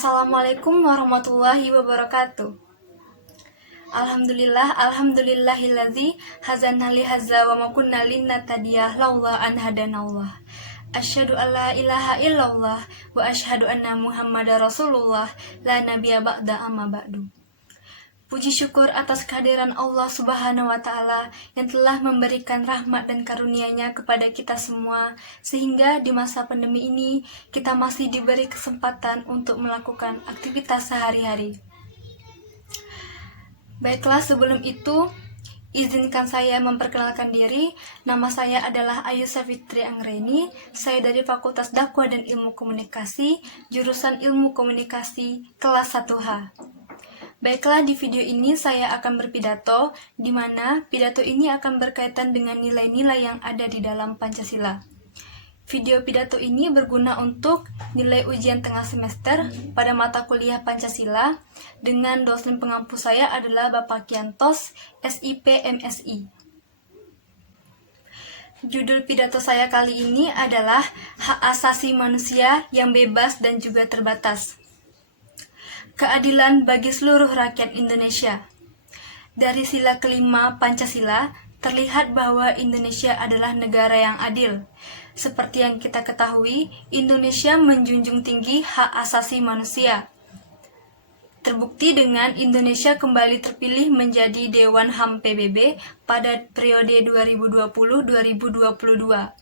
Assalamualaikum warahmatullahi wabarakatuh. Alhamdulillahilladzi hazana li hadza wa ma kunna linahtadiya laula an hadanallah. Asyhadu an la ilaha illallah wa asyhadu anna Muhammadar Rasulullah la nabiyya ba'da amma ba'du. Puji syukur atas kehadiran Allah Subhanahu wa Ta'ala yang telah memberikan rahmat dan karunia-Nya kepada kita semua, sehingga di masa pandemi ini kita masih diberi kesempatan untuk melakukan aktivitas sehari-hari. Baiklah, sebelum itu izinkan saya memperkenalkan diri. Nama saya adalah Ayu Safitri Anggreni. Saya dari Fakultas Dakwah dan Ilmu Komunikasi, jurusan Ilmu Komunikasi kelas 1H. Baiklah, di video ini saya akan berpidato, di mana pidato ini akan berkaitan dengan nilai-nilai yang ada di dalam Pancasila. Video pidato ini berguna untuk nilai ujian tengah semester pada mata kuliah Pancasila dengan dosen pengampu saya adalah Bapak Kiantos, SIP MSI. Judul pidato saya kali ini adalah Hak Asasi Manusia yang Bebas dan juga Terbatas. Keadilan bagi seluruh rakyat Indonesia. Dari sila kelima Pancasila, terlihat bahwa Indonesia adalah negara yang adil. Seperti yang kita ketahui, Indonesia menjunjung tinggi hak asasi manusia. Terbukti dengan Indonesia kembali terpilih menjadi Dewan HAM PBB pada periode 2020-2022.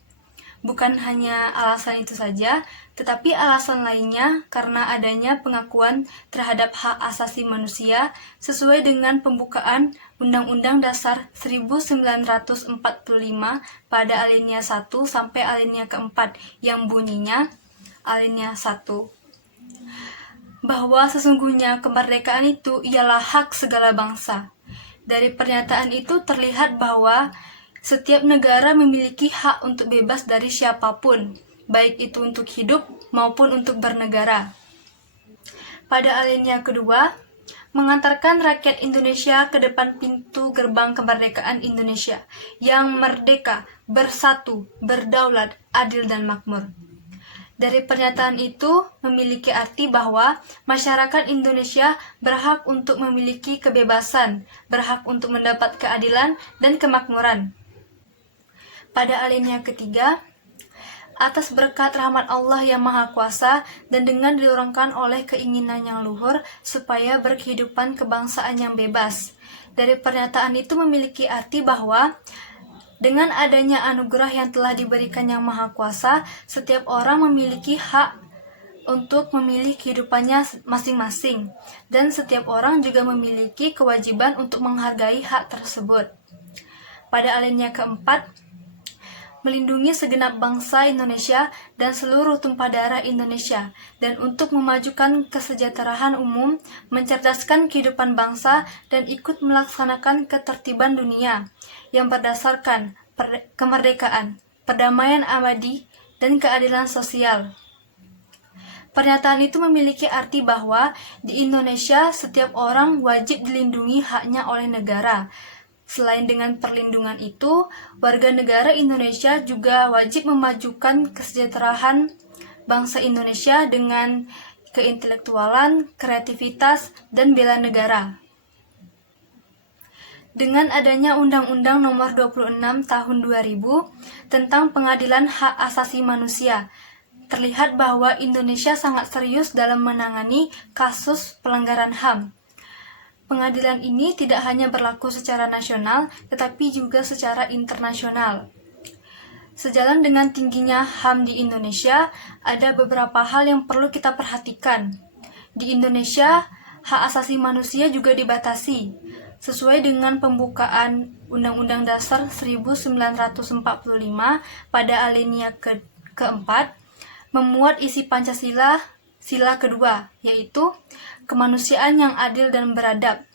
Bukan hanya alasan itu saja, tetapi alasan lainnya karena adanya pengakuan terhadap hak asasi manusia sesuai dengan pembukaan Undang-Undang Dasar 1945 pada alinea 1 sampai alinea keempat yang bunyinya alinea 1. Bahwa sesungguhnya kemerdekaan itu ialah hak segala bangsa. Dari pernyataan itu terlihat bahwa setiap negara memiliki hak untuk bebas dari siapapun, baik itu untuk hidup maupun untuk bernegara. Pada alinea kedua, mengantarkan rakyat Indonesia ke depan pintu gerbang kemerdekaan Indonesia yang merdeka, bersatu, berdaulat, adil dan makmur. Dari pernyataan itu memiliki arti bahwa masyarakat Indonesia berhak untuk memiliki kebebasan, berhak untuk mendapat keadilan dan kemakmuran. Pada alinea ketiga, atas berkat rahmat Allah yang Maha Kuasa dan dengan didorongkan oleh keinginan yang luhur supaya berkehidupan kebangsaan yang bebas. Dari pernyataan itu memiliki arti bahwa dengan adanya anugerah yang telah diberikan yang Maha Kuasa, setiap orang memiliki hak untuk memilih kehidupannya masing-masing, dan setiap orang juga memiliki kewajiban untuk menghargai hak tersebut. Pada alinea keempat, melindungi segenap bangsa Indonesia dan seluruh tumpah darah Indonesia, dan untuk memajukan kesejahteraan umum, mencerdaskan kehidupan bangsa, dan ikut melaksanakan ketertiban dunia yang berdasarkan kemerdekaan, perdamaian abadi, dan keadilan sosial. Pernyataan itu memiliki arti bahwa di Indonesia setiap orang wajib dilindungi haknya oleh negara. Selain dengan perlindungan itu, warga negara Indonesia juga wajib memajukan kesejahteraan bangsa Indonesia dengan keintelektualan, kreativitas, dan bela negara. Dengan adanya Undang-Undang Nomor 26 Tahun 2000 tentang Pengadilan Hak Asasi Manusia, terlihat bahwa Indonesia sangat serius dalam menangani kasus pelanggaran HAM. Pengadilan ini tidak hanya berlaku secara nasional, tetapi juga secara internasional. Sejalan dengan tingginya HAM di Indonesia, ada beberapa hal yang perlu kita perhatikan. Di Indonesia, hak asasi manusia juga dibatasi, sesuai dengan pembukaan Undang-Undang Dasar 1945 pada alinea keempat, memuat isi Pancasila sila kedua, yaitu kemanusiaan yang adil dan beradab.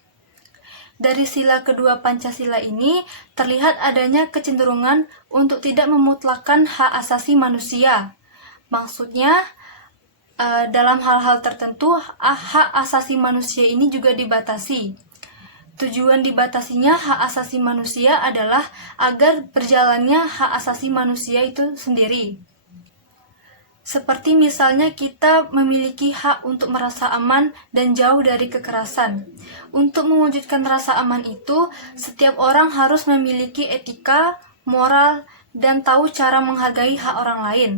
Dari sila kedua Pancasila ini terlihat adanya kecenderungan untuk tidak memutlakkan hak asasi manusia. Maksudnya, dalam hal-hal tertentu, hak asasi manusia ini juga dibatasi. Tujuan dibatasinya hak asasi manusia adalah agar berjalannya hak asasi manusia itu sendiri. Seperti misalnya kita memiliki hak untuk merasa aman dan jauh dari kekerasan. Untuk mewujudkan rasa aman itu, setiap orang harus memiliki etika, moral, dan tahu cara menghargai hak orang lain.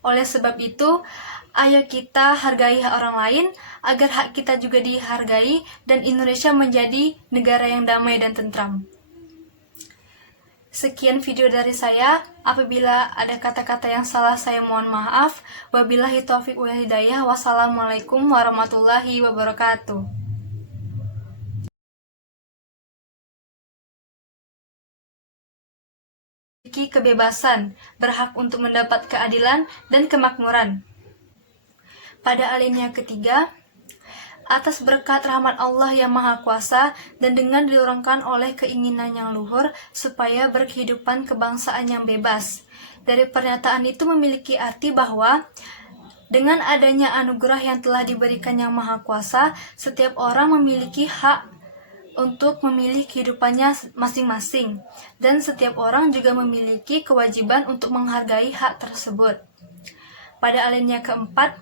Oleh sebab itu, ayo kita hargai hak orang lain agar hak kita juga dihargai dan Indonesia menjadi negara yang damai dan tentram. Sekian video dari saya. Apabila ada kata-kata yang salah, saya mohon maaf. Wabillahi taufiq wal hidayah. Wassalamualaikum warahmatullahi wabarakatuh. Memiliki kebebasan, berhak untuk mendapat keadilan dan kemakmuran. Pada alinea ketiga, atas berkat rahmat Allah yang Maha Kuasa dan dengan didorongkan oleh keinginan yang luhur supaya berkehidupan kebangsaan yang bebas. Dari pernyataan itu memiliki arti bahwa dengan adanya anugerah yang telah diberikan yang Maha Kuasa, setiap orang memiliki hak untuk memilih kehidupannya masing-masing, dan setiap orang juga memiliki kewajiban untuk menghargai hak tersebut. Pada alinea keempat,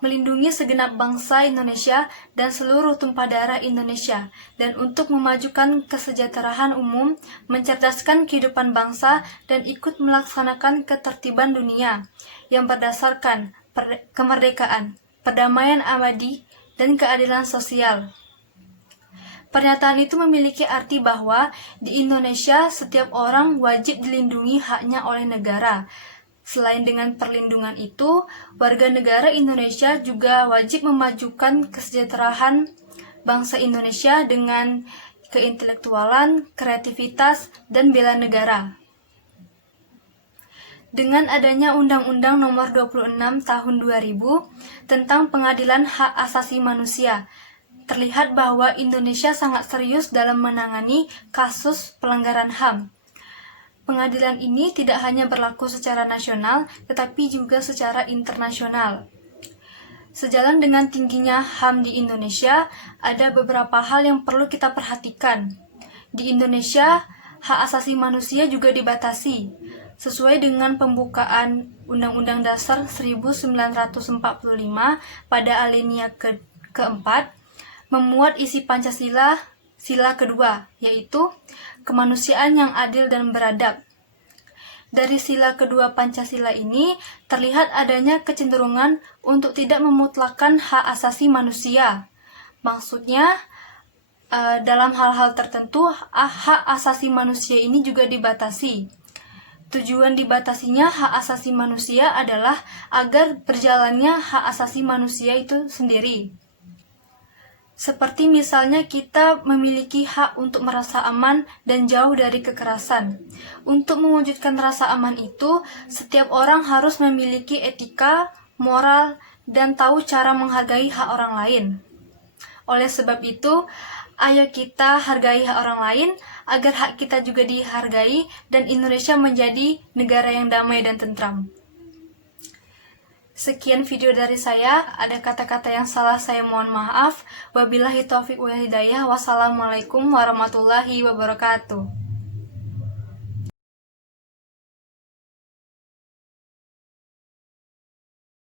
melindungi segenap bangsa Indonesia dan seluruh tumpah darah Indonesia, dan untuk memajukan kesejahteraan umum, mencerdaskan kehidupan bangsa, dan ikut melaksanakan ketertiban dunia yang berdasarkan kemerdekaan, perdamaian abadi, dan keadilan sosial. Pernyataan itu memiliki arti bahwa di Indonesia setiap orang wajib dilindungi haknya oleh negara. Selain dengan perlindungan itu, warga negara Indonesia juga wajib memajukan kesejahteraan bangsa Indonesia dengan keintelektualan, kreativitas, dan bela negara. Dengan adanya Undang-Undang Nomor 26 Tahun 2000 tentang Pengadilan Hak Asasi Manusia, terlihat bahwa Indonesia sangat serius dalam menangani kasus pelanggaran HAM. Pengadilan ini tidak hanya berlaku secara nasional, tetapi juga secara internasional. Sejalan dengan tingginya HAM di Indonesia, ada beberapa hal yang perlu kita perhatikan. Di Indonesia, hak asasi manusia juga dibatasi, sesuai dengan pembukaan Undang-Undang Dasar 1945 pada alinea keempat, memuat isi Pancasila, sila kedua, yaitu kemanusiaan yang adil dan beradab. Dari sila kedua Pancasila ini terlihat adanya kecenderungan untuk tidak memutlakkan hak asasi manusia. Maksudnya, dalam hal-hal tertentu, hak asasi manusia ini juga dibatasi. Tujuan dibatasinya hak asasi manusia adalah agar berjalannya hak asasi manusia itu sendiri. Seperti misalnya kita memiliki hak untuk merasa aman dan jauh dari kekerasan. Untuk mewujudkan rasa aman itu, setiap orang harus memiliki etika, moral, dan tahu cara menghargai hak orang lain. Oleh sebab itu, ayo kita hargai hak orang lain agar hak kita juga dihargai dan Indonesia menjadi negara yang damai dan tentram. Sekian video dari saya. Ada kata-kata yang salah, saya mohon maaf. Wabillahi taufiq wal hidayah. Wassalamualaikum warahmatullahi wabarakatuh.